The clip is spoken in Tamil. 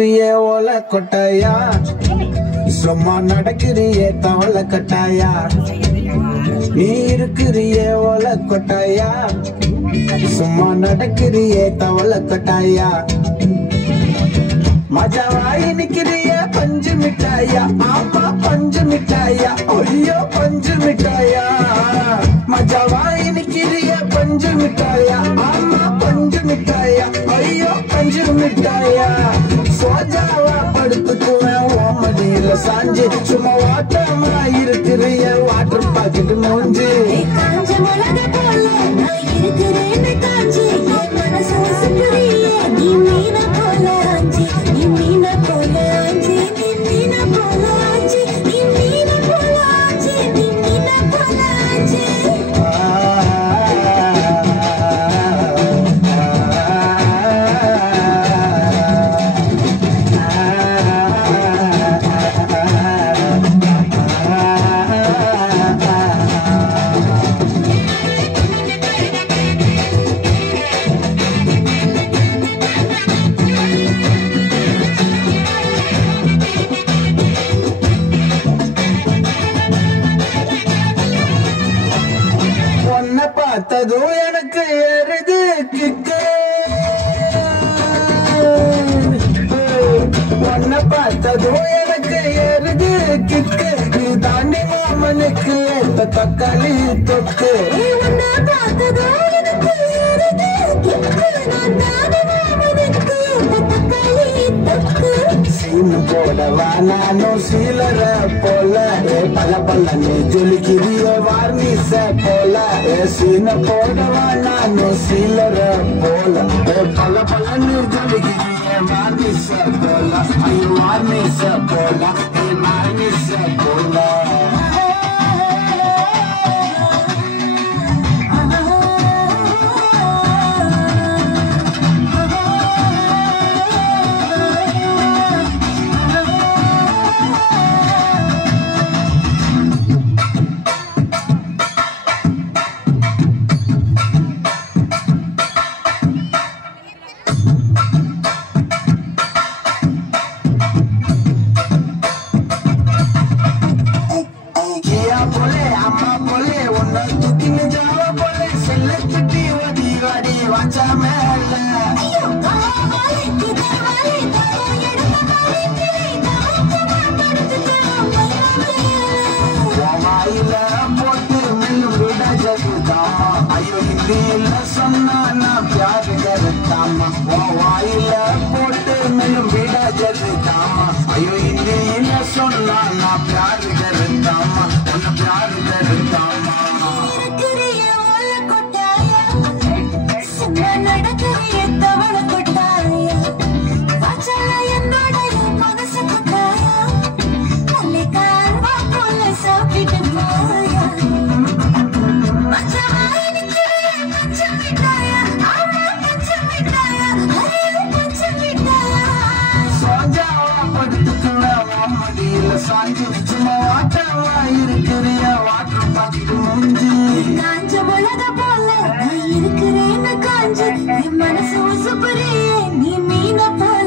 இருக்கிறியே ஓலை கொட்டாயா, சும்மா நடக்கிறியே தவளை கட்டாயா. நீ இருக்கிறியே ஓலை கொட்டாயா, சும்மா நடக்கிறியே தவளை கட்டாயா. மஜாவாய் நிக்கிறிய பஞ்சு மிட்டாயா, ஆமா பஞ்சு மிட்டாயா, ஐயோ பஞ்சு மிட்டாயா. மஜாவாய் நிக்கிறிய பஞ்சு மிட்டாயா, ஆமா பஞ்சு மிட்டாயா, ஐயோ பஞ்சு மிட்டாயா. சோஜாவா படுத்துக்குவேன் ஓமடியில சாஞ்சி, சும்மா வாட்டமா இருக்கிறிய வாட்டர் பாக்கெட் மூஞ்சி. பார்த்ததும் எனக்கு ஏறுது கிக்கு, உன்னை பார்த்ததும் எனக்கு ஏறுது கிக்கு. நீ தாண்டி மாமனுக்கு ஏத்த தக்காளி தொக்கு. சீனு போடவா நானும் சீலர போல, பல பல்லன்னு ஜொலிக்கிறிய வார்னிச போல. சீன போடவா நானும் சீலர போல, பல பல்லன்னு ஜொலிக்கிறிய வார்னிச போல. ஐயோ வார்னிச போல, வார்னிச போல. சொன்னா பியார் கருத்தாமா, வாயில போட்டு மேலும் விட ஜருத்தாமா. ஐயோ இந்தியில சொன்னா நான் பியார் கருத்தாமா, உன்னை பியார் கருத்தாமா. சும்மா வாட்டமா இருக்கிறிய வாட்டர் பாக்கெட் மூஞ்சி. காஞ்ச மிளகா போல இருக்கிறேன்னு காஞ்சு, என் மனசு சுப்பரியே நீ மீன போல.